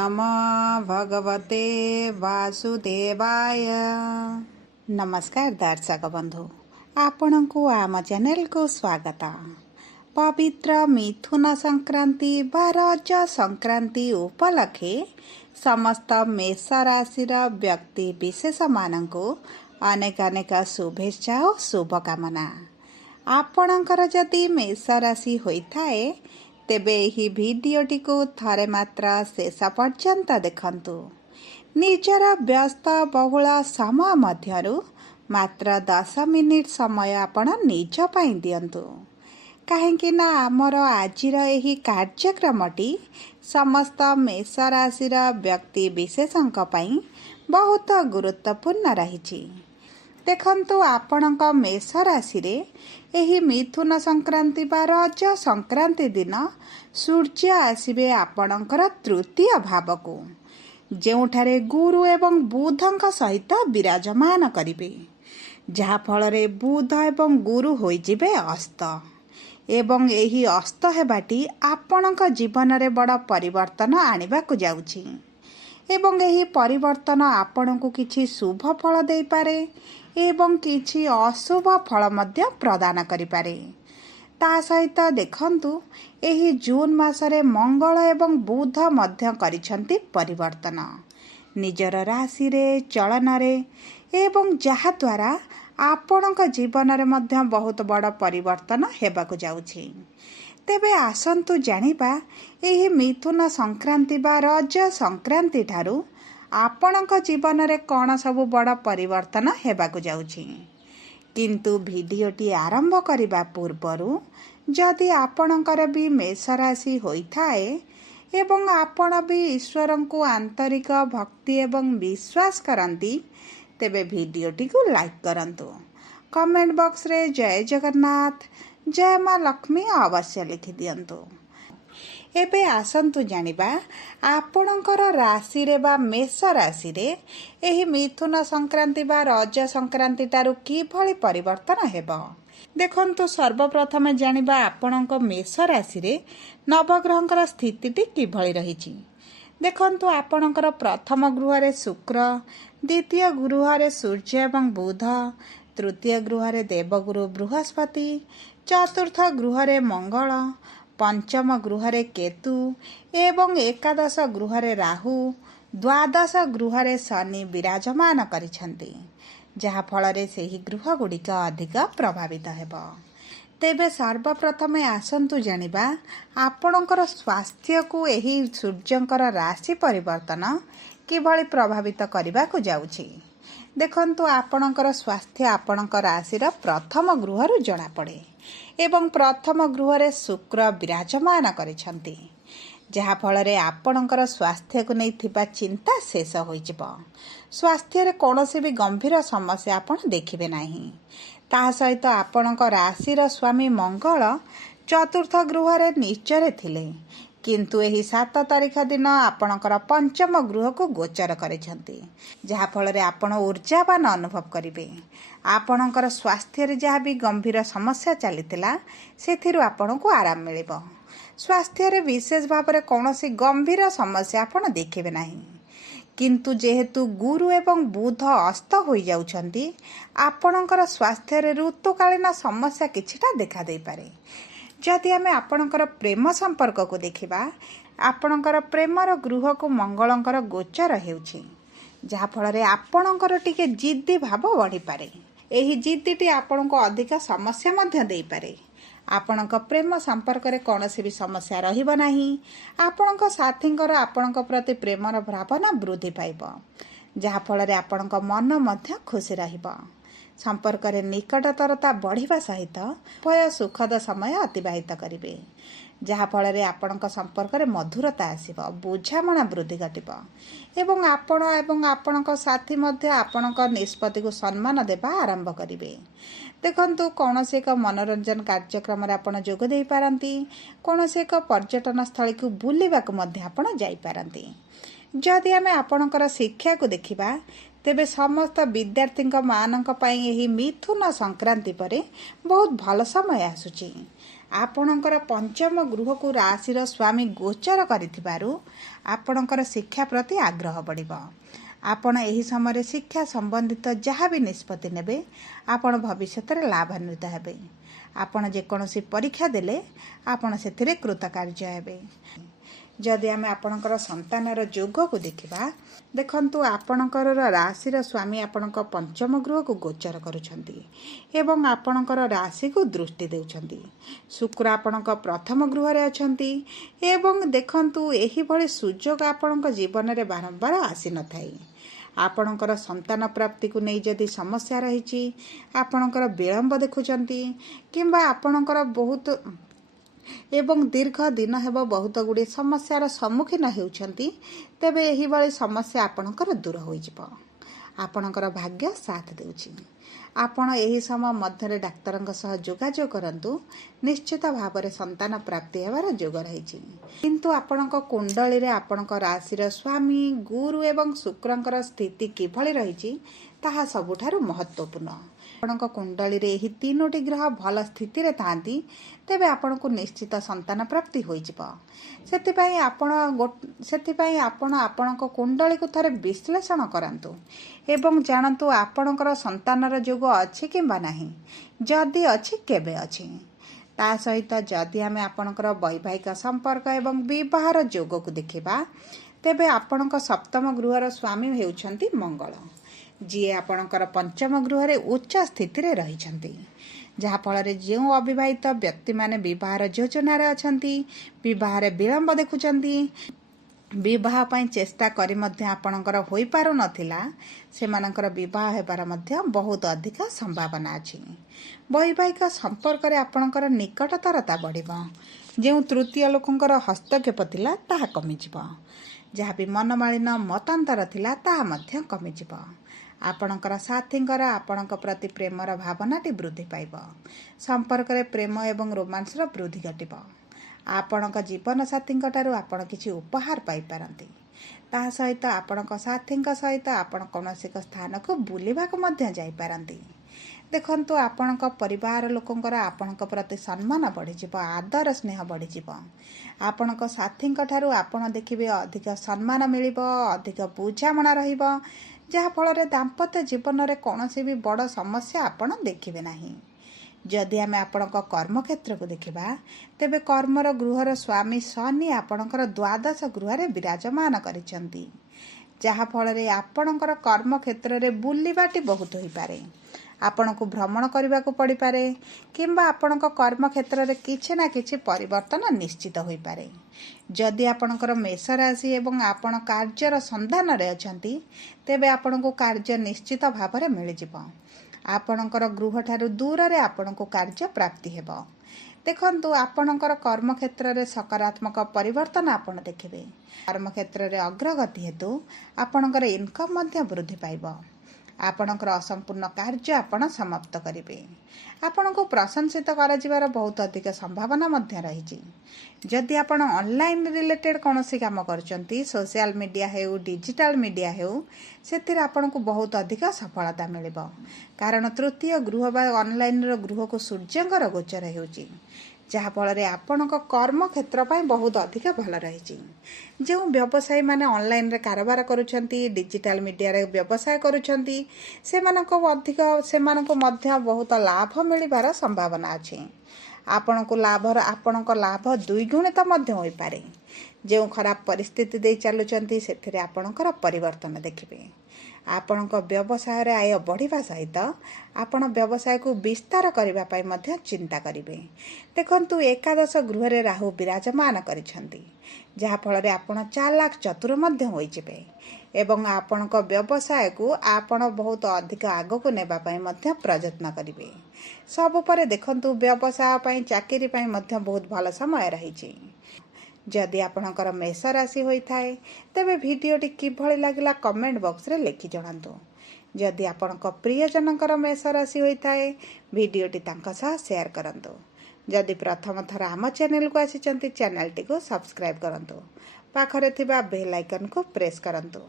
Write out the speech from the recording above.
नमः भगवते वासुदेवाय। नमस्कार दर्शक बंधु, आपण को आम चैनल को स्वागत। पवित्र मिथुन संक्रांति व रज संक्रांति उपलक्षे समस्त मेष राशि व्यक्ति विशेष मानक अनेक अनेक शुभेच्छा और शुभकामना। आपणकर जदि मेष राशि होइथाए तेबे ही भिडियोटी को थरे मात्र शेष पर्यंत देखंतु। निजर व्यस्त बहुल समय मध्यरु मात्र 10 मिनिट समय आपण निज पई दियंतु, काहेकि ना आमर आजिर एही कार्यक्रमटी समस्त मेष राशिर व्यक्ति विशेषंक पई बहुत गुरुत्वपूर्ण रहिछि। देखंतु आपणक मेष राशि रे एही मिथुन संक्रांति बा रज संक्रांति दिन सूर्य आसिबे आपणकर तृतीय भाव को, जेउठारे गुरु एवं बुधंक सहित विराजमान करिवे, जहा फलरे बुध एवं गुरु होई जिबे अस्त एवं एही अस्त हेबाटी आपणक जीवन रे बड़ परिवर्तन आनिबा को जाउछि एवं एही परिवर्तन आपणको किछि शुभ फल देई पारे एवं किछि अशुभ फल मध्य प्रदान करि पारे। ता सहित देखंतु एही जून मासरे मंगल एवं बुध मध्य करिसंती परिवर्तन निजर राशि रे चलन रे, एवं जहा द्वारा आपणक जीवन रे मध्य बहुत बड़ परिवर्तन हेबाकु जाउछि। तेबे आसंतु जानिबा एही मिथुन संक्रांति बा रज संक्रांति ठारू आपणक जीवन रे कौन सबु बड़ परिवर्तन हेबाकु जाउछि। किंतु भिडियोटी आरंभ करिबा पूर्वरु जदि आपणकर भी मेष राशि होइथाए एवं आपण भी ईश्वर को आंतरिक भक्ति एवं विश्वास करंती, तेबे भिडियोटी को लाइक करंतु। कमेंट बॉक्स रे जय जगन्नाथ जय माँ लक्ष्मी अवश्य लिखि दियंतु। एबे आसंतु जानिबा आपणकर राशि रे बा मेष राशि रे एही मिथुन संक्रांति बा रज संक्रांति तारु की भली परिवर्तन हेबो। देखंतु सर्वप्रथमे जानिबा आपणक मेष राशि रे नवग्रहंकर स्थितिटी की भली रहिछि। देखंतु आपणकर प्रथम गृह रे शुक्र, द्वितीय गृह रे सूर्य एवं बुध, तृतीय गृह रे देवगुरु बृहस्पति, चतुर्थ गृह रे मंगल, पंचम गृह रे केतु एवं एकादश गृह रे राहु, द्वादश गृह रे शनि विराजमान करिसंती, जहा फल रे सेही गृह गुड़िक अधिक प्रभावित हेबो। तेबे सर्वप्रथमे आसंतु जानिबा आपणकर स्वास्थ्य को एही सूर्यंकर राशि परिवर्तन किभली प्रभावित करबा को जाउछि। देखंतु आपणकर स्वास्थ्य आपणकर राशिर प्रथम गृहरु जणा पड़े एवं प्रथम गृह रे शुक्र विराजमान करिसंती, जहा फल रे आपणकर स्वास्थ्य को नै थिबा चिंता शेष होइजिबो। स्वास्थ्य रे कोनोसी भी गंभीर समस्या आपण देखिबे नाही। ता सहित आपणक राशिर स्वामी मंगल चतुर्थ गृह रे नीचरे थिले, किंतु एही 7 तारिख दिन आपणकर पंचम गृह को गोचर करिसंती, जहा फल रे आपण ऊर्जावान अनुभव करिवे। आपणकर स्वास्थ्य रे जहा भी गंभीर समस्या चलीथिला सेथिरु आपणको आराम मिलिबो। स्वास्थ्य रे विशेष भाव रे कोनोसी गंभीर समस्या आपण देखिबे नाही, किंतु जेहेतु गुरु एवं बुध अस्त होई जाउछंती आपणकर स्वास्थ्य रे ऋतुकालीन समस्या किछिटा देखा देई पारे। जदि आमे आपणकर प्रेम संपर्क को देखिबा, आपणकर प्रेमर गृह को मंगलंकर गोचर हेउछि, जहा फल रे आपणकर टिके जिद्दी भाव बढ़ी पारे। एही जिद्दीटी आपणको अधिक समस्या मध्य देई पारे। आपणक प्रेम संपर्क रे कोनोसी भी समस्या रहिबो नाही। आपणक साथींकर आपणक प्रति प्रेमर भावना वृद्धि पाइबो, जहा फल रे आपणक मन मध्य खुशी रहिबो। संपर्क रे निकटतरता बढ़िबा सहित भय सुखद समय अतिबाहित करिवे, जहा फल रे आपणक संपर्क रे मधुरता आसीबो, बुझामणा वृद्धि घटिबो एवं आपण एवं आपणक साथी मध्य आपणक निष्पत्ति को सम्मान देबा आरंभ करिवे। देखंतु कौनसी एक मनोरंजन कार्यक्रम रे आपण जोग देई पारंती, कौनसी एक पर्यटन स्थली को बुलिबा को मध्य आपण जाई पारंती। जदि आमे आपणकर शिक्षा को देखिबा, तेबे समस्त विद्यार्थी मानक पई एही मिथुन संक्रांति परे बहुत भल समय आसुची। ଆପଣଙ୍କର ପଞ୍ଚମ ଗୃହକୁ ରାଶିର ସ୍ୱାମୀ ଗୋଚର କରିଥିବାରୁ ଆପଣଙ୍କର ଶିକ୍ଷା ପ୍ରତି ଆଗ୍ରହ ବଢ଼ିବ। ଆପଣ ଏହି ସମୟରେ ଶିକ୍ଷା ସମ୍ବନ୍ଧିତ ଯାହା ବି ନିଷ୍ପତ୍ତି ନେବେ ଆପଣ ଭବିଷ୍ୟତରେ ଲାଭାନ୍ୱିତ ହେବେ। ଆପଣ ଯେକୌଣସି ପରୀକ୍ଷା ଦେଲେ ଆପଣ ସେଥିରେ କୃତକାର୍ଯ୍ୟ ହେବେ। ଯଦି ଆମେ ଆପଣଙ୍କର ସନ୍ତାନର ଯୋଗକୁ ଦେଖିବା, ଦେଖନ୍ତୁ ଆପଣଙ୍କର ରାଶିର ସ୍ୱାମୀ ଆପଣଙ୍କ ପଞ୍ଚମ ଗୃହକୁ ଗୋଚର କରୁଛନ୍ତି ଏବଂ ଆପଣଙ୍କର ରାଶିକୁ ଦୃଷ୍ଟି ଦେଉଛନ୍ତି। ଶୁକ୍ର ଆପଣଙ୍କ ପ୍ରଥମ ଗୃହରେ ଅଛନ୍ତି ଏବଂ ଦେଖନ୍ତୁ ଏହିଭଳି ସୁଯୋଗ ଆପଣଙ୍କ ଜୀବନରେ ବାରମ୍ବାର ଆସିନଥାଏ। ଆପଣଙ୍କର ସନ୍ତାନ ପ୍ରାପ୍ତିକୁ ନେଇ ଯଦି ସମସ୍ୟା ରହିଛି, ଆପଣଙ୍କର ବିଳମ୍ବ ଦେଖୁଛନ୍ତି କିମ୍ବା ଆପଣଙ୍କର ବହୁତ ଏବଂ ଦୀର୍ଘ ଦିନ ହେବ ବହୁତ ଗୁଡ଼ିଏ ସମସ୍ୟାର ସମ୍ମୁଖୀନ ହେଉଛନ୍ତି, ତେବେ ଏହିଭଳି ସମସ୍ୟା ଆପଣଙ୍କର ଦୂର ହୋଇଯିବ। ଆପଣଙ୍କର ଭାଗ୍ୟ ସାଥ ଦେଉଛି। ଆପଣ ଏହି ସମୟ ମଧ୍ୟରେ ଡାକ୍ତରଙ୍କ ସହ ଯୋଗାଯୋଗ କରନ୍ତୁ। ନିଶ୍ଚିତ ଭାବରେ ସନ୍ତାନ ପ୍ରାପ୍ତି ହେବାର ଯୋଗ ରହିଛି। କିନ୍ତୁ ଆପଣଙ୍କ କୁଣ୍ଡଳୀରେ ଆପଣଙ୍କ ରାଶିର ସ୍ୱାମୀ ଗୁରୁ ଏବଂ ଶୁକ୍ରଙ୍କର ସ୍ଥିତି କିଭଳି ରହିଛି ତାହା ସବୁଠାରୁ ମହତ୍ତ୍ୱପୂର୍ଣ୍ଣ। ଆପଣଙ୍କ କୁଣ୍ଡଳୀରେ ଏହି ତିନୋଟି ଗ୍ରହ ଭଲ ସ୍ଥିତିରେ ଥାନ୍ତି, ତେବେ ଆପଣଙ୍କୁ ନିଶ୍ଚିତ ସନ୍ତାନ ପ୍ରାପ୍ତି ହୋଇଯିବ। ସେଥିପାଇଁ ଆପଣ ଆପଣଙ୍କ କୁଣ୍ଡଳୀକୁ ଥରେ ବିଶ୍ଳେଷଣ କରନ୍ତୁ ଏବଂ ଜାଣନ୍ତୁ ଆପଣଙ୍କର ସନ୍ତାନର ଯୋଗ ଅଛି କିମ୍ବା ନାହିଁ, ଯଦି ଅଛି କେବେ ଅଛି। ତା ସହିତ ଯଦି ଆମେ ଆପଣଙ୍କର ବୈବାହିକ ସମ୍ପର୍କ ଏବଂ ବିବାହର ଯୋଗକୁ ଦେଖିବା, ତେବେ ଆପଣଙ୍କ ସପ୍ତମ ଗୃହର ସ୍ୱାମୀ ହେଉଛନ୍ତି ମଙ୍ଗଳ, ଯିଏ ଆପଣଙ୍କର ପଞ୍ଚମ ଗୃହରେ ଉଚ୍ଚ ସ୍ଥିତିରେ ରହିଛନ୍ତି। ଯାହାଫଳରେ ଯେଉଁ ଅବିବାହିତ ବ୍ୟକ୍ତିମାନେ ବିବାହର ଯୋଜନାରେ ଅଛନ୍ତି, ବିବାହରେ ବିଳମ୍ବ ଦେଖୁଛନ୍ତି, ବିବାହ ପାଇଁ ଚେଷ୍ଟା କରି ମଧ୍ୟ ଆପଣଙ୍କର ହୋଇପାରୁନଥିଲା, ସେମାନଙ୍କର ବିବାହ ହେବାର ମଧ୍ୟ ବହୁତ ଅଧିକ ସମ୍ଭାବନା ଅଛି। ବୈବାହିକ ସମ୍ପର୍କରେ ଆପଣଙ୍କର ନିକଟତରତା ବଢ଼ିବ। ଯେଉଁ ତୃତୀୟ ଲୋକଙ୍କର ହସ୍ତକ୍ଷେପ ଥିଲା ତାହା କମିଯିବ। ଯାହା ବି ମନମାଳିନ ମତାନ୍ତର ଥିଲା ତାହା ମଧ୍ୟ କମିଯିବ। ଆପଣଙ୍କର ସାଥୀଙ୍କର ଆପଣଙ୍କ ପ୍ରତି ପ୍ରେମର ଭାବନାଟି ବୃଦ୍ଧି ପାଇବ। ସମ୍ପର୍କରେ ପ୍ରେମ ଏବଂ ରୋମାନ୍ସର ବୃଦ୍ଧି ଘଟିବ। ଆପଣଙ୍କ ଜୀବନସାଥୀଙ୍କ ଠାରୁ ଆପଣ କିଛି ଉପହାର ପାଇପାରନ୍ତି। ତାହା ସହିତ ଆପଣଙ୍କ ସାଥୀଙ୍କ ସହିତ ଆପଣ କୌଣସି ଏକ ସ୍ଥାନକୁ ବୁଲିବାକୁ ମଧ୍ୟ ଯାଇପାରନ୍ତି। ଦେଖନ୍ତୁ ଆପଣଙ୍କ ପରିବାର ଲୋକଙ୍କର ଆପଣଙ୍କ ପ୍ରତି ସମ୍ମାନ ବଢ଼ିଯିବ, ଆଦର ସ୍ନେହ ବଢ଼ିଯିବ। ଆପଣଙ୍କ ସାଥୀଙ୍କ ଠାରୁ ଆପଣ ଦେଖିବେ ଅଧିକ ସମ୍ମାନ ମିଳିବ, ଅଧିକ ବୁଝାମଣା ରହିବ, ଯାହାଫଳରେ ଦାମ୍ପତ୍ୟ ଜୀବନରେ କୌଣସି ବି ବଡ଼ ସମସ୍ୟା ଆପଣ ଦେଖିବେ ନାହିଁ। ଯଦି ଆମେ ଆପଣଙ୍କ କର୍ମକ୍ଷେତ୍ରକୁ ଦେଖିବା, ତେବେ କର୍ମର ଗୃହର ସ୍ୱାମୀ ଶନି ଆପଣଙ୍କର ଦ୍ୱାଦଶ ଗୃହରେ ବିରାଜମାନ କରିଛନ୍ତି, ଯାହାଫଳରେ ଆପଣଙ୍କର କର୍ମକ୍ଷେତ୍ରରେ ବୁଲିବାଟି ବହୁତ ହୋଇପାରେ। ଆପଣଙ୍କୁ ଭ୍ରମଣ କରିବାକୁ ପଡ଼ିପାରେ କିମ୍ବା ଆପଣଙ୍କ କର୍ମକ୍ଷେତ୍ରରେ କିଛି ନା କିଛି ପରିବର୍ତ୍ତନ ନିଶ୍ଚିତ ହୋଇପାରେ। ଯଦି ଆପଣଙ୍କର ମେଷ ରାଶି ଏବଂ ଆପଣ କାର୍ଯ୍ୟର ସନ୍ଧାନରେ ଅଛନ୍ତି, ତେବେ ଆପଣଙ୍କୁ କାର୍ଯ୍ୟ ନିଶ୍ଚିତ ଭାବରେ ମିଳିଯିବ। ଆପଣଙ୍କର ଗୃହଠାରୁ ଦୂରରେ ଆପଣଙ୍କୁ କାର୍ଯ୍ୟ ପ୍ରାପ୍ତି ହେବ। ଦେଖନ୍ତୁ ଆପଣଙ୍କର କର୍ମକ୍ଷେତ୍ରରେ ସକାରାତ୍ମକ ପରିବର୍ତ୍ତନ ଆପଣ ଦେଖିବେ। କର୍ମକ୍ଷେତ୍ରରେ ଅଗ୍ରଗତି ହେତୁ ଆପଣଙ୍କର ଇନକମ୍ ମଧ୍ୟ ବୃଦ୍ଧି ପାଇବ। ଆପଣଙ୍କର ଅସମ୍ପୂର୍ଣ୍ଣ କାର୍ଯ୍ୟ ଆପଣ ସମାପ୍ତ କରିବେ। ଆପଣଙ୍କୁ ପ୍ରଶଂସିତ କରାଯିବାର ବହୁତ ଅଧିକ ସମ୍ଭାବନା ମଧ୍ୟ ରହିଛି। ଯଦି ଆପଣ ଅନଲାଇନ୍ ରିଲେଟେଡ୍ କୌଣସି କାମ କରୁଛନ୍ତି, ସୋସିଆଲ ମିଡ଼ିଆ ହେଉ, ଡିଜିଟାଲ ମିଡ଼ିଆ ହେଉ, ସେଥିରେ ଆପଣଙ୍କୁ ବହୁତ ଅଧିକ ସଫଳତା ମିଳିବ। କାରଣ ତୃତୀୟ ଗୃହ ବା ଅନଲାଇନ୍ର ଗୃହକୁ ସୂର୍ଯ୍ୟଙ୍କର ଗୋଚର ହେଉଛି, ଯାହାଫଳରେ ଆପଣଙ୍କ କର୍ମକ୍ଷେତ୍ର ପାଇଁ ବହୁତ ଅଧିକ ଭଲ ରହିଛି। ଯେଉଁ ବ୍ୟବସାୟୀମାନେ ଅନଲାଇନ୍ରେ କାରବାର କରୁଛନ୍ତି, ଡିଜିଟାଲ ମିଡ଼ିଆରେ ବ୍ୟବସାୟ କରୁଛନ୍ତି, ସେମାନଙ୍କୁ ମଧ୍ୟ ବହୁତ ଲାଭ ମିଳିବାର ସମ୍ଭାବନା ଅଛି। ଆପଣଙ୍କ ଲାଭ ଦ୍ୱିଗୁଣିତ ମଧ୍ୟ ହୋଇପାରେ। ଯେଉଁ ଖରାପ ପରିସ୍ଥିତି ଦେଇ ଚାଲୁଛନ୍ତି, ସେଥିରେ ଆପଣଙ୍କର ପରିବର୍ତ୍ତନ ଦେଖିବେ। ଆପଣଙ୍କ ବ୍ୟବସାୟରେ ଆୟ ବଢ଼ିବା ସହିତ ଆପଣ ବ୍ୟବସାୟକୁ ବିସ୍ତାର କରିବା ପାଇଁ ମଧ୍ୟ ଚିନ୍ତା କରିବେ। ଦେଖନ୍ତୁ ଏକାଦଶ ଗୃହରେ ରାହୁ ବିରାଜମାନ କରିଛନ୍ତି, ଯାହାଫଳରେ ଆପଣ ଚାଲାକ ଚତୁର ମଧ୍ୟ ହୋଇଯିବେ ଏବଂ ଆପଣଙ୍କ ବ୍ୟବସାୟକୁ ଆପଣ ବହୁତ ଅଧିକ ଆଗକୁ ନେବା ପାଇଁ ମଧ୍ୟ ପ୍ରଯତ୍ନ କରିବେ। ସବୁ ପରେ ଦେଖନ୍ତୁ ବ୍ୟବସାୟ ପାଇଁ, ଚାକିରି ପାଇଁ ମଧ୍ୟ ବହୁତ ଭଲ ସମୟ ରହିଛି। ଯଦି ଆପଣଙ୍କର ମେଷ ରାଶି ହୋଇଥାଏ, ତେବେ ଭିଡ଼ିଓଟି କିଭଳି ଲାଗିଲା କମେଣ୍ଟ ବକ୍ସରେ ଲେଖି ଜଣାନ୍ତୁ। ଯଦି ଆପଣଙ୍କ ପ୍ରିୟଜନଙ୍କର ମେଷ ରାଶି ହୋଇଥାଏ, ଭିଡ଼ିଓଟି ତାଙ୍କ ସହ ସେୟାର କରନ୍ତୁ। ଯଦି ପ୍ରଥମ ଥର ଆମ ଚ୍ୟାନେଲକୁ ଆସିଛନ୍ତି, ଚ୍ୟାନେଲଟିକୁ ସବସ୍କ୍ରାଇବ୍ କରନ୍ତୁ। ପାଖରେ ଥିବା ବେଲ୍ ଆଇକନ୍କୁ ପ୍ରେସ୍ କରନ୍ତୁ।